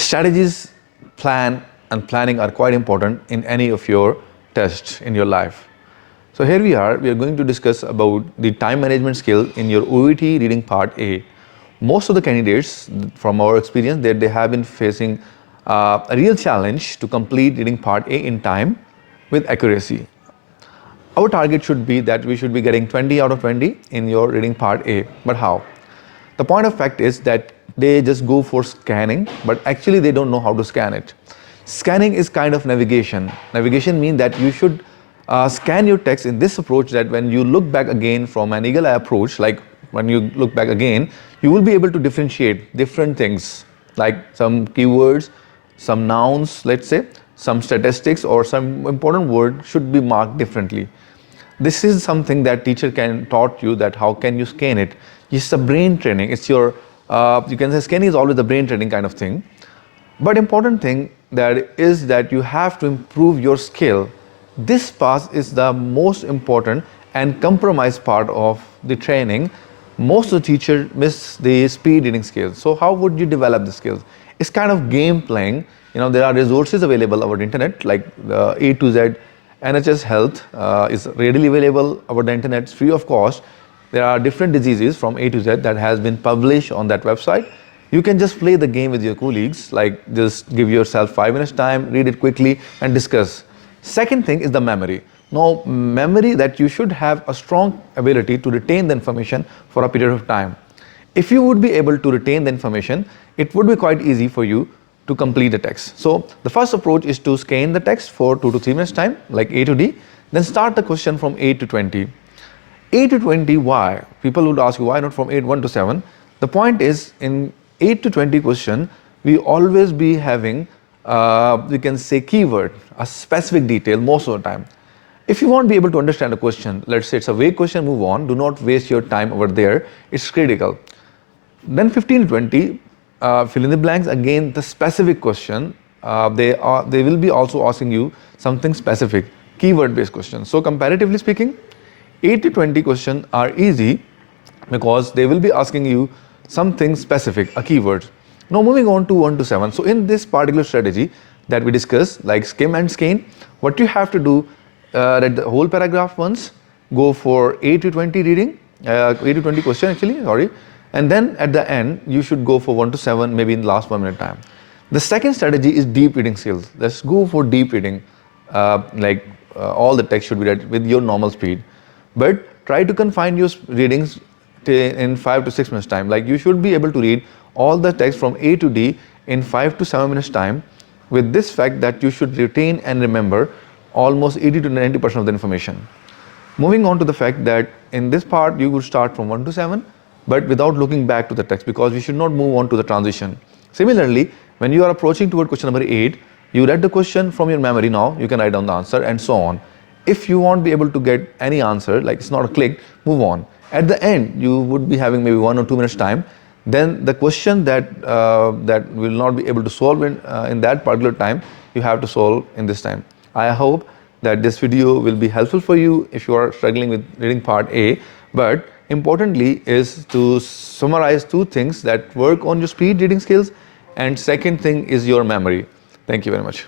Strategies, plan and planning are quite important in any of your tests in your life. So here we are going to discuss about the time management skill in your OET Reading Part A. Most of the candidates from our experience that they have been facing a real challenge to complete Reading Part A in time with accuracy. Our target should be that we should be getting 20 out of 20 in your Reading Part A, but how? The point of fact is that they just go for scanning, but actually they don't know how to scan it. Scanning is kind of navigation. Navigation means that you should scan your text in this approach that when you look back again from an eagle eye approach, like when you look back again, you will be able to differentiate different things like some keywords, some nouns, let's say, some statistics or some important word should be marked differently. This is something that teacher can taught you that how can you scan it. It's a brain training. It's your, you can say scanning is always a brain training kind of thing. But important thing that is that you have to improve your skill. This part is the most important and compromised part of the training. Most of the teachers miss the speed reading skills. So how would you develop the skills? It's kind of game playing. You know, there are resources available over the internet like the A to Z. NHS Health is readily available over the internet, it's free of cost. There are different diseases from A to Z that has been published on that website. You can just play the game with your colleagues, like just give yourself 5 minutes time, read it quickly and discuss. Second thing is the memory. Now, memory that you should have a strong ability to retain the information for a period of time. If you would be able to retain the information, it would be quite easy for you to complete the text. So the first approach is to scan the text for 2 to 3 minutes time, like A to D, then start the question from 8 to 20. 8 to 20, why? People would ask you, why not from 1 to 7? The point is, in 8 to 20 question, we always be having, we can say keyword, a specific detail most of the time. If you won't be able to understand a question, let's say it's a vague question, move on, do not waste your time over there, it's critical. Then 15 to 20, fill in the blanks, again the specific question, they will be also asking you something specific, keyword based questions. So comparatively speaking, 8 to 20 questions are easy because they will be asking you something specific, a keyword. Now moving on to 1 to 7. So in this particular strategy that we discussed, like skim and scan, what you have to do, read the whole paragraph once, go for 8 to 20 reading, 8 to 20 question actually, sorry. And then at the end, you should go for 1 to 7, maybe in the last 1 minute time. The second strategy is deep reading skills. Let's go for deep reading, all the text should be read with your normal speed. But try to confine your readings in 5 to 6 minutes time. Like you should be able to read all the text from A to D in 5 to 7 minutes time, with this fact that you should retain and remember almost 80 to 90% of the information. Moving on to the fact that in this part, you would start from 1 to 7, but without looking back to the text, because we should not move on to the transition. Similarly, when you are approaching toward question number 8, you read the question from your memory now, you can write down the answer and so on. If you won't be able to get any answer, like it's not a click, move on. At the end, you would be having maybe 1 or 2 minutes time. Then the question that will not be able to solve in that particular time, you have to solve in this time. I hope that this video will be helpful for you if you are struggling with reading part A. But importantly is to summarize 2 things that work on your speed reading skills, and second thing is your memory. Thank you very much.